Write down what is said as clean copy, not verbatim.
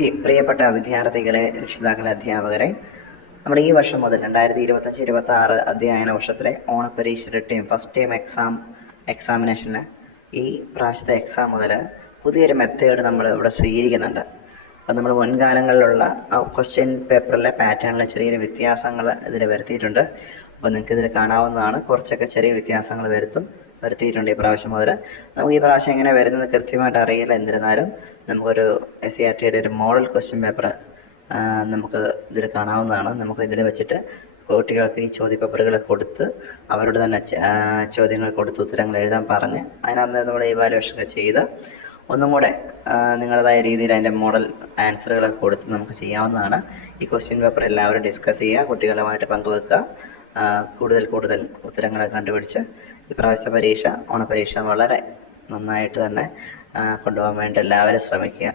പ്രിയപ്പെട്ട വിദ്യാർത്ഥികളെ, രക്ഷിതാക്കളെ, അധ്യാപകരെ, നമ്മൾ ഈ വർഷം മുതൽ 2025-26 അധ്യയന വർഷത്തിലെ ഓണപരീക്ഷയുടെ ഫസ്റ്റ് ടൈം എക്സാമിനേഷന് ഈ പ്രാവശ്യത്തെ എക്സാം മുതൽ പുതിയൊരു മെത്തേഡ് നമ്മൾ ഇവിടെ സ്വീകരിക്കുന്നുണ്ട്. അപ്പം നമ്മൾ മുൻകാലങ്ങളിലുള്ള ക്വസ്റ്റ്യൻ പേപ്പറിലെ പാറ്റേണിലെ ചെറിയൊരു വ്യത്യാസങ്ങൾ ഇതിൽ വരുത്തിയിട്ടുണ്ട്. അപ്പോൾ നിങ്ങൾക്ക് ഇതിൽ കാണാവുന്നതാണ്. കുറച്ചൊക്കെ ചെറിയ വ്യത്യാസങ്ങൾ വരുത്തിയിട്ടുണ്ട് ഈ പ്രാവശ്യം മുതൽ. നമുക്ക് ഈ പ്രാവശ്യം എങ്ങനെ വരുന്നത് കൃത്യമായിട്ട് അറിയില്ല. എന്നിരുന്നാലും നമുക്കൊരു SCERTയുടെ ഒരു മോഡൽ ക്വസ്റ്റ്യൻ പേപ്പർ നമുക്ക് ഇതിൽ കാണാവുന്നതാണ്. നമുക്ക് ഇതിൽ വെച്ചിട്ട് കുട്ടികൾക്ക് ഈ ചോദ്യപേപ്പറുകൾ കൊടുത്ത് അവരുടെ തന്നെ ചോദ്യങ്ങൾ കൊടുത്ത് ഉത്തരങ്ങൾ എഴുതാൻ പറഞ്ഞ് അതിനകത്ത് നമ്മൾ ഇവാലുവേഷനൊക്കെ ചെയ്ത് ഒന്നും കൂടെ നിങ്ങളുടേതായ രീതിയിൽ അതിൻ്റെ മോഡൽ ആൻസറുകളൊക്കെ കൊടുത്ത് നമുക്ക് ചെയ്യാവുന്നതാണ്. ഈ ക്വസ്റ്റ്യൻ പേപ്പർ എല്ലാവരും ഡിസ്കസ് ചെയ്യുക, കുട്ടികളുമായിട്ട് പങ്കുവെക്കുക, കൂടുതൽ ഉത്തരങ്ങളെ കണ്ടുപിടിച്ച് ഈ പ്രാവശ്യത്തെ ഓണപരീക്ഷ വളരെ നന്നായിട്ട് തന്നെ കൊണ്ടുപോകാൻ വേണ്ടി എല്ലാവരും ശ്രമിക്കുക.